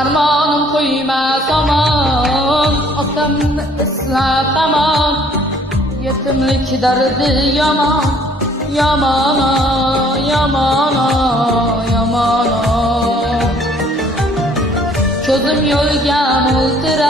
armonum qo'ymas omon, otamni eslab hamon, yetimlik dardi yomon, yomon, yomon, yomon. Ko'zim yo'lga mo'ltirab